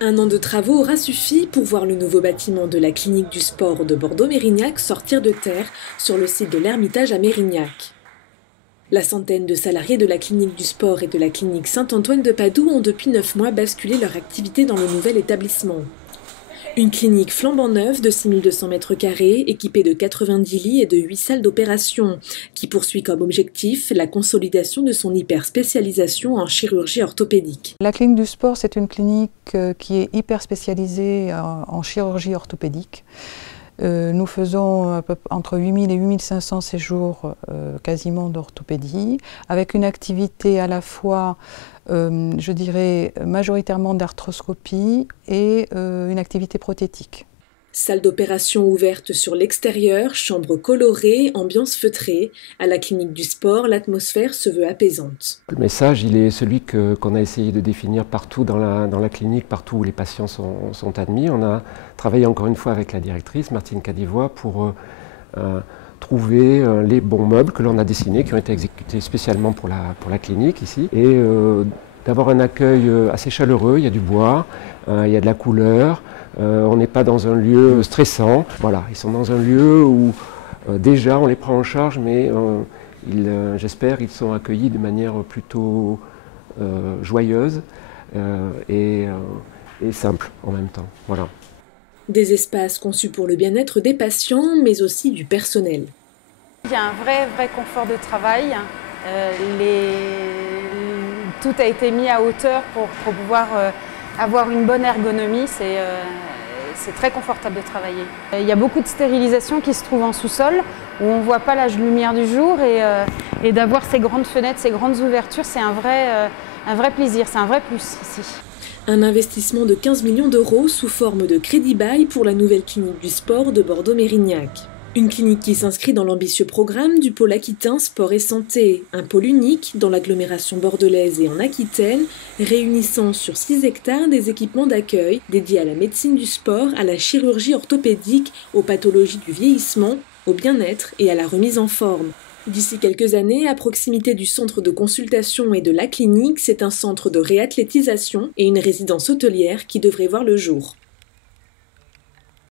Un an de travaux aura suffi pour voir le nouveau bâtiment de la clinique du sport de Bordeaux-Mérignac sortir de terre sur le site de l'Ermitage à Mérignac. La centaine de salariés de la clinique du sport et de la clinique Saint-Antoine de Padoue ont depuis 9 mois basculé leur activité dans le nouvel établissement. Une clinique flambant neuve de 6200 m², équipée de 90 lits et de 8 salles d'opération, qui poursuit comme objectif la consolidation de son hyper-spécialisation en chirurgie orthopédique. La clinique du sport, c'est une clinique qui est hyper spécialisée en chirurgie orthopédique. Nous faisons entre 8000 et 8500 séjours quasiment d'orthopédie, avec une activité à la fois, je dirais, majoritairement d'arthroscopie et une activité prothétique. Salle d'opération ouverte sur l'extérieur, chambre colorée, ambiance feutrée. À la clinique du sport, l'atmosphère se veut apaisante. Le message, il est celui qu'on a essayé de définir partout dans la clinique, partout où les patients sont admis. On a travaillé encore une fois avec la directrice, Martine Cadivois, pour trouver les bons meubles que l'on a dessinés, qui ont été exécutés spécialement pour la clinique ici. Et d'avoir un accueil assez chaleureux, il y a du bois, il y a de la couleur. On n'est pas dans un lieu stressant. Voilà, ils sont dans un lieu où déjà on les prend en charge, mais j'espère qu'ils sont accueillis de manière plutôt joyeuse et simple en même temps. Voilà. Des espaces conçus pour le bien-être des patients, mais aussi du personnel. Il y a un vrai confort de travail. Tout a été mis à hauteur pour pouvoir avoir une bonne ergonomie. C'est très confortable de travailler. Il y a beaucoup de stérilisation qui se trouve en sous-sol, où on ne voit pas la lumière du jour, et d'avoir ces grandes fenêtres, ces grandes ouvertures, c'est un vrai plaisir, c'est un vrai plus ici. Un investissement de 15 millions d'euros sous forme de crédit-bail pour la nouvelle clinique du sport de Bordeaux-Mérignac. Une clinique qui s'inscrit dans l'ambitieux programme du pôle aquitain Sport et Santé, un pôle unique dans l'agglomération bordelaise et en Aquitaine, réunissant sur 6 hectares des équipements d'accueil dédiés à la médecine du sport, à la chirurgie orthopédique, aux pathologies du vieillissement, au bien-être et à la remise en forme. D'ici quelques années, à proximité du centre de consultation et de la clinique, c'est un centre de réathlétisation et une résidence hôtelière qui devrait voir le jour.